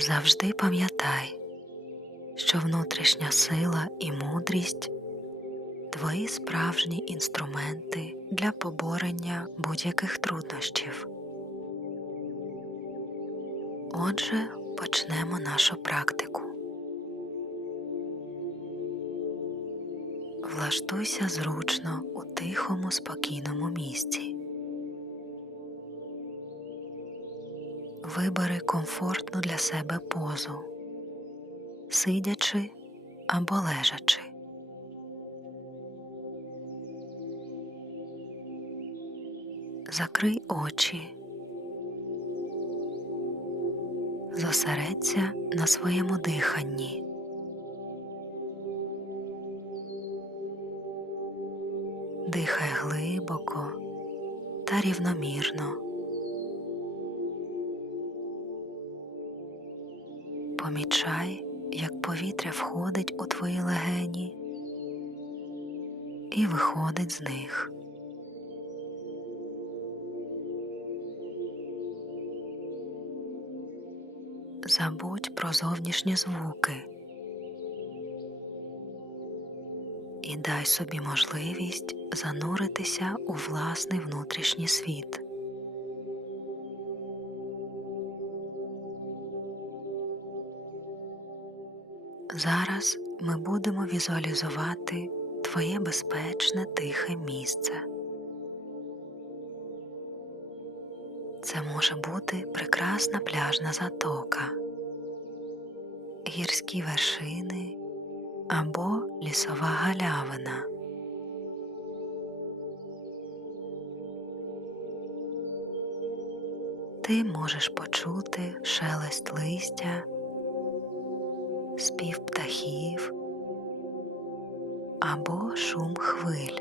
Завжди пам'ятай, що внутрішня сила і мудрість твої справжні інструменти для поборення будь-яких труднощів. Отже, почнемо нашу практику. Влаштуйся зручно у тихому, спокійному місці. Вибери комфортну для себе позу, сидячи або лежачи. Закрий очі, зосередься на своєму диханні. Дихай глибоко та рівномірно. Помічай, як повітря входить у твої легені і виходить з них. Забудь про зовнішні звуки і дай собі можливість зануритися у власний внутрішній світ. Зараз ми будемо візуалізувати твоє безпечне тихе місце. Це може бути прекрасна пляжна затока, гірські вершини або лісова галявина. Ти можеш почути шелест листя, спів птахів або шум хвиль.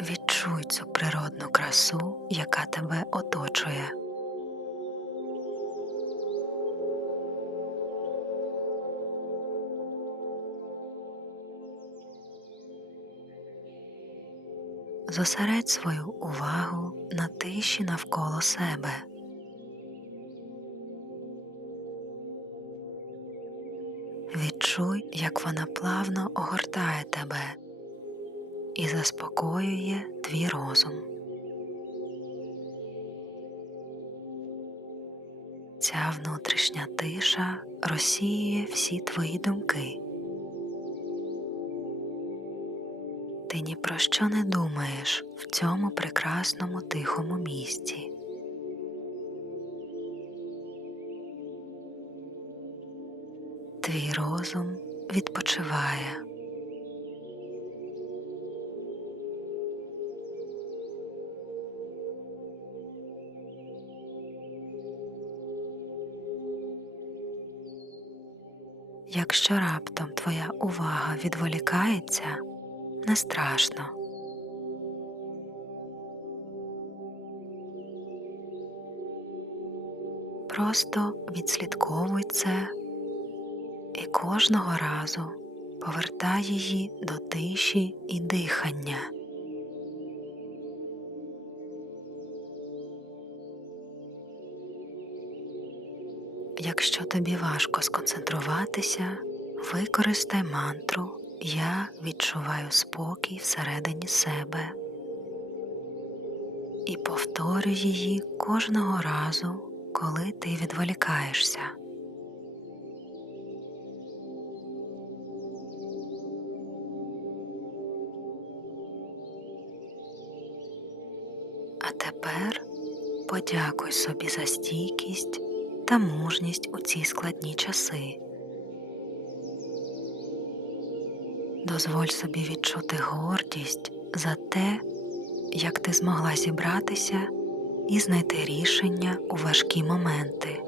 Відчуй цю природну красу, яка тебе оточує. Зосередь свою увагу на тиші навколо себе. Відчуй, як вона плавно огортає тебе і заспокоює твій розум. Ця внутрішня тиша розсіює всі твої думки. Ти ні про що не думаєш в цьому прекрасному тихому місці. Твій розум відпочиває. Якщо раптом твоя увага відволікається, не страшно. Просто відслідковуй це кожного разу повертай її до тиші і дихання. Якщо тобі важко сконцентруватися, використай мантру Я відчуваю спокій всередині себе і повторюй її кожного разу, коли ти відволікаєшся. Подякуй собі за стійкість та мужність у ці складні часи. Дозволь собі відчути гордість за те, як ти змогла зібратися і знайти рішення у важкі моменти.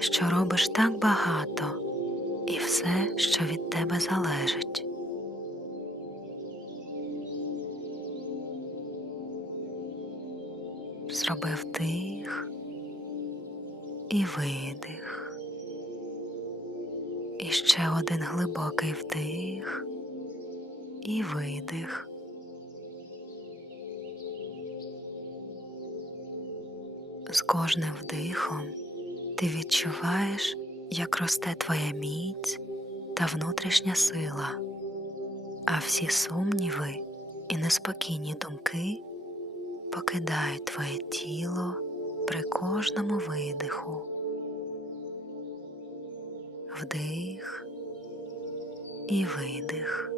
Що робиш так багато і все, що від тебе залежить. зроби вдих і видих. І ще один глибокий вдих і видих. З кожним вдихом ти відчуваєш, як росте твоя міць та внутрішня сила, а всі сумніви і неспокійні думки покидають твоє тіло при кожному видиху. Вдих і видих,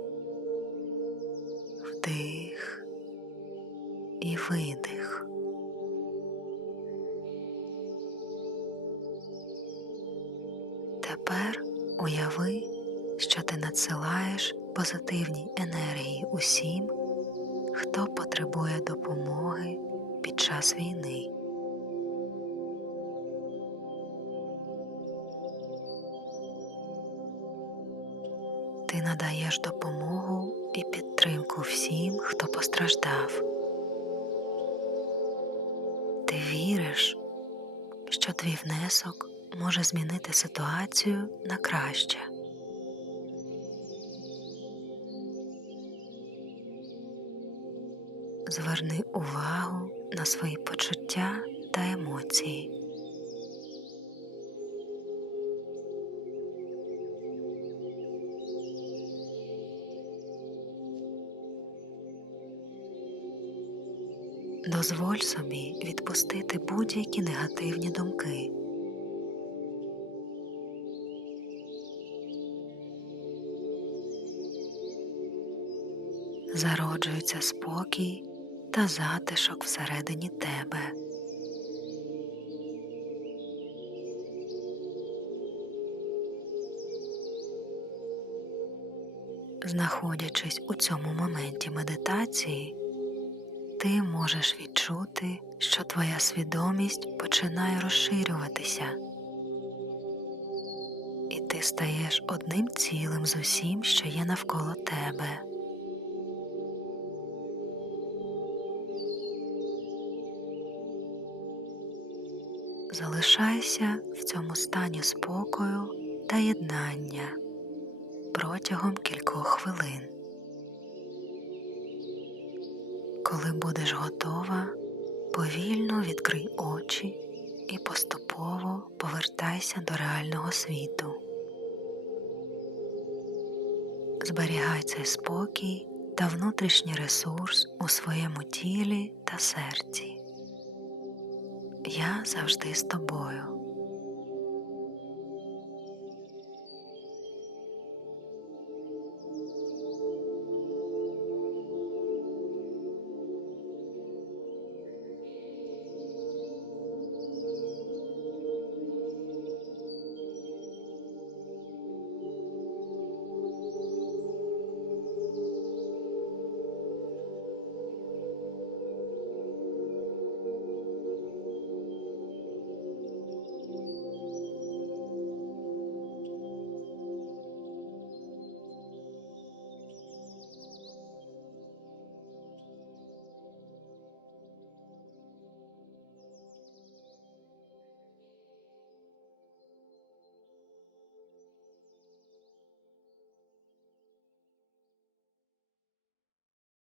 вдих і видих. Тепер уяви, що ти надсилаєш позитивні енергії усім, хто потребує допомоги під час війни. Ти надаєш допомогу і підтримку всім, хто постраждав. Ти віриш, що твій внесок може змінити ситуацію на краще. Зверни увагу на свої почуття та емоції. Дозволь собі відпустити будь-які негативні думки. Зароджується спокій та затишок всередині тебе. Знаходячись у цьому моменті медитації, ти можеш відчути, що твоя свідомість починає розширюватися, і ти стаєш одним цілим з усім, що є навколо тебе. Залишайся в цьому стані спокою та єднання протягом кількох хвилин. Коли будеш готова, повільно відкрий очі і поступово повертайся до реального світу. Зберігай цей спокій та внутрішній ресурс у своєму тілі та серці. Я завжди з тобою.